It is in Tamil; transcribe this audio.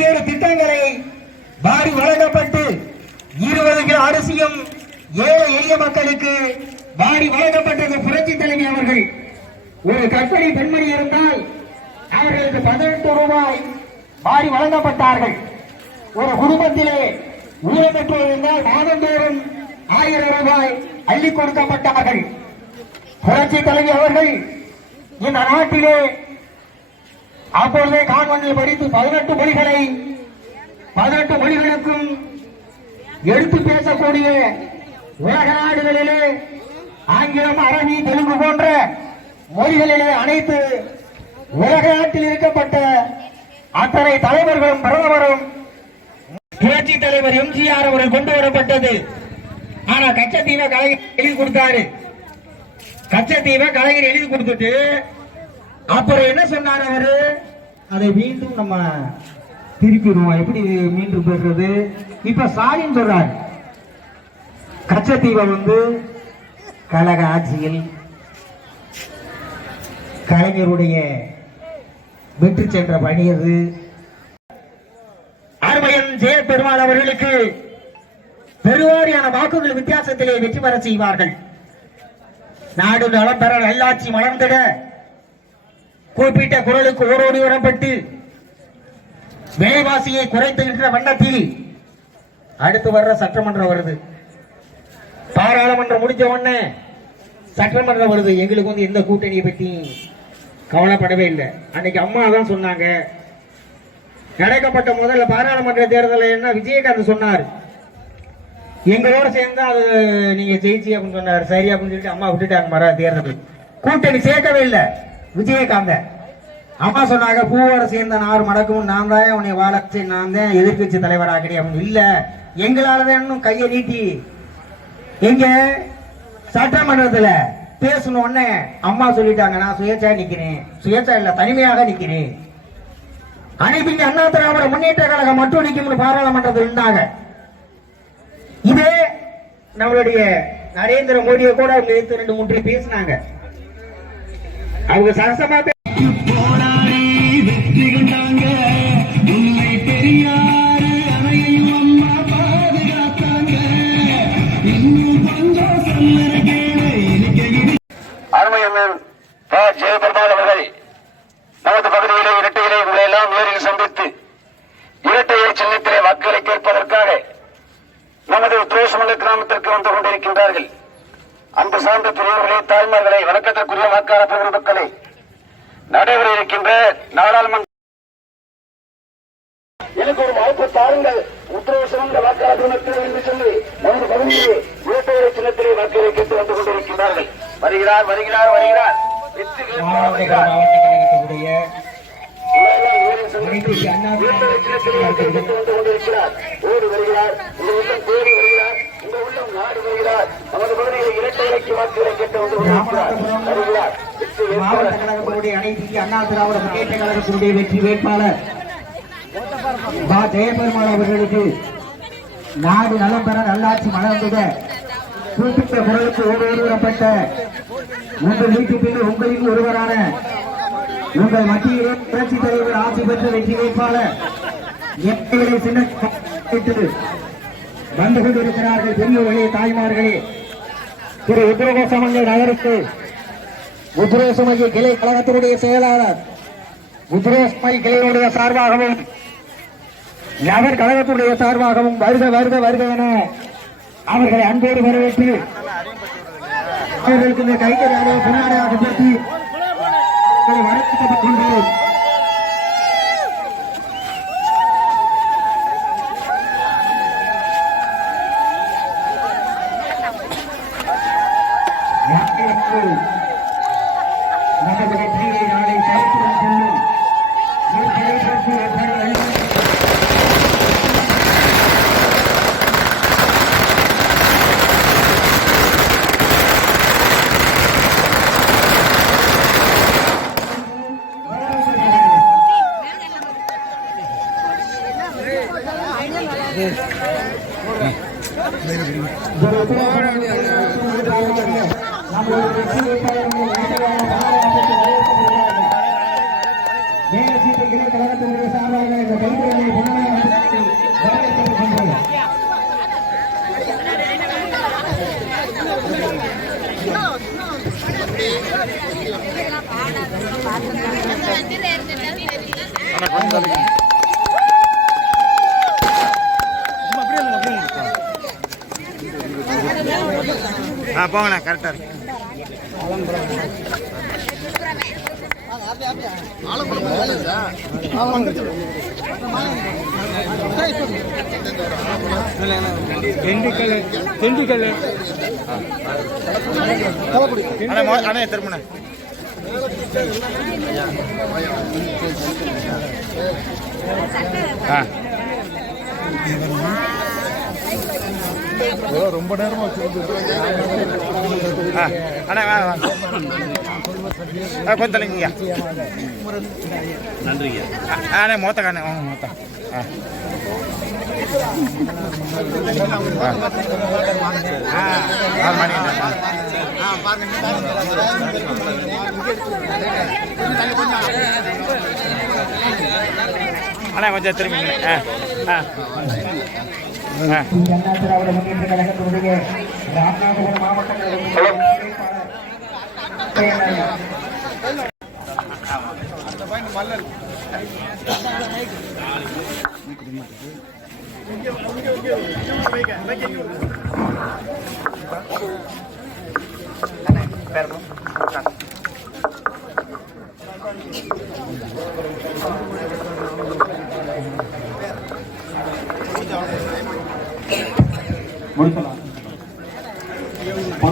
பல்வேறு திட்டங்களை வாரி வழங்கப்பட்டு 20 கிலோ அரிசியும் ஏழை எளிய மக்களுக்கு வாரி வழங்கப்பட்டது. புரட்சி தலைவி அவர்கள் ஒரு கற்பனை பெண்மணி இருந்தால் அவர்களுக்கு 18 ரூபாய் வாரி வழங்கப்பட்டார்கள். ஒரு குடும்பத்திலே ஊழல் இருந்தால் மாதந்தோறும் 1000 ரூபாய் அள்ளி கொடுக்கப்பட்டார்கள். புரட்சி தலைவி அவர்கள் இந்த நாட்டிலே அப்பொழுதே கான்வென்டில் படித்து 18 மொழிகளுக்கும் எடுத்து பேசக்கூடிய உலக நாடுகளிலே ஆங்கிலம், அரபி, தெலுங்கு போன்ற மொழிகளிலே அனைத்து உலக நாட்டில் இருக்கப்பட்ட அத்தனை தலைவர்களும் பிரதமரும் புரட்சி தலைவர் எம்ஜிஆர் அவர்கள் கொண்டு வரப்பட்டது. ஆனா கச்சத்தீவை கலைஞர் எழுதி கொடுத்தாரு. கச்சத்தீவை கலைஞர் எழுதி கொடுத்துட்டு அப்புறம் என்ன சொன்னார் அவரு? அதை மீண்டும் நம்ம திருப்பிடுவோம். எப்படி மீண்டும் பேசுறது? இப்ப ஸ்டாலின் சொல்றாரு கச்சத்தீவை கழக ஆட்சியில் கலைஞருடைய வெற்றி சென்ற பணியது. அருமையன் ஜெயபெருமாள் அவர்களுக்கு பெருவாரியான வாக்குகள் வித்தியாசத்திலே வெற்றி பெற செய்வார்கள். நாடு நலம் பெற, நல்லாட்சி மலர்ந்திட குறிப்பிட்ட குரலுக்கு ஓரோடி வரப்பட்டு விலைவாசியை குறைத்துகின்ற வண்ணத்தில் அடுத்து வர்ற சட்டமன்றம் வருது. பாராளுமன்றம் முடிஞ்ச உடனே சட்டமன்றம் வருது. எங்களுக்கு எந்த கூட்டணியை பற்றி கவலைப்படவே இல்லை. அன்னைக்கு அம்மா தான் சொன்னாங்க. நடக்கப்பட்ட முதல்ல பாராளுமன்ற தேர்தலில் என்ன விஜயகாந்த் சொன்னார், எங்களோட சேர்ந்தா அது நீங்க ஜெயிச்சு அப்படின்னு சொன்னார். சரி அப்படின்னு சொல்லிட்டு அம்மா விட்டுட்டாங்க. மர தேர்தல் கூட்டணி சேர்க்கவே இல்லை விஜயகாந்த. அம்மா சொன்னாங்க பூவோட சேர்ந்த 6 மடக்கும் நான் தான் உன்னை வாழச்சு, நான் தான் எதிர்கட்சி தலைவராகிறேன் அப்படின்னு. இல்ல எங்களாலதான் கையை நீட்டி எங்க சட்டமன்றத்துல பேசணும் உடனே அம்மா சொல்லிட்டாங்க நான் சுயேட்சா நிக்கிறேன். சுயேட்சா இல்ல, தனிமையாக நிக்கிறேன். அனைத்து அண்ணா திராவிட முன்னேற்ற கழகம் மட்டும் நிற்கும் பாராளுமன்றத்தில் இருந்தாங்க. இதே நம்மளுடைய நரேந்திர மோடியை கூட அவங்க 2-3 பேசினாங்க. அவங்க சரசமா அருமையண்ணன் ஜெயபெருமாள் அவர்கள் நமது பகுதியிலே இரட்டையிலே உங்களை எல்லாம் நேரில் சந்தித்து இரட்டையை சின்னத்திலே வாக்குகளை கேட்பதற்காக நமது உத்ரோசமலை கிராமத்திற்கு வந்து கொண்டிருக்கின்றார்கள். அன்பு சார்ந்த பெரியவர்களே, தாய்மார்களே, வணக்கத்திற்குரிய வாக்காளர் பெருமக்களே, நடைபெற இருக்கின்ற நாடாளுமன்ற எனக்கு ஒரு வாய்ப்பு தாருங்கள். உத்தரவு வாக்காளர் பெருமக்கள் என்று சொல்லி நமது பகுதியிலே இரட்டையை சின்னத்திலே வாக்குகளை கேட்டு வந்து கொண்டிருக்கின்றார்கள். வருகிறார் வருகிறார் வருகிறார் ஓடி வருகிறார். இந்த உள்ளம் தேடி வருகிறார். இந்த உள்ளம் நாடு வருகிறார். நமது பகுதியில் இரட்டைக்கு வாக்குகளை கேட்டு வந்து வருகிறார். மாவட்ட கழகத்தினுடைய அனைத்து அண்ணா திராவிட முன்னேற்ற கழகத்தினுடைய வெற்றி வேட்பாளர் ஜெயபெருமாள் அவர்களுக்கு நாடு நலம் பெற, நல்லாட்சி மலர்ந்திட குறிப்பிட்ட குரலுக்கு வரப்பட்ட உங்கள் வீட்டுக்கு உங்களின் ஒருவரான உங்கள் மத்தியிலே புரட்சி தலைவர் ஆட்சி பெற்ற வெற்றி வேட்பாளர் வந்து கொண்டிருக்கிறார்கள். பெரியவர்களே, தாய்மார்களே, திரு உத்ரகோசமங்கை நகருக்கு உத்ரோசமய கிளை கழகத்தினுடைய செயலாளர் உத்ரோசமய கிளையுடைய சார்பாகவும் நகர் கழகத்துடைய சார்பாகவும் வருக வருக வருக என அவர்களை அன்போடு வரவேற்று அவர்களுக்கு இந்த கைத்தறியாக பின்னாடையாக பற்றி வரவேற்கப்பட்டுள்ளோம். நமது வெற்றியை நாளை சரித்திரம் சொல்லும். நம்ம சீட்டை கிளை கழகத்தினுடைய சார்பாக இந்த கைவினை பொன்னாக வரவேற்கிறோம். போங்கண்ணா கரெக்டாக இருக்கு. திண்டுக்கல் அண்ணே திரும்பிண்ணே ரொம்ப நேரமா அண்ணே கொஞ்சம் தலைங்க நன்றிங்க அண்ணே மொத்தக்காண்ணே வாங்க மொத்தம் அண்ணா கொஞ்சம் திரும்பிங்க அண்ணா திராவிட முன்னேற்ற கழகத்தினுடைய ராமநாதபுரம் மாவட்ட பேர்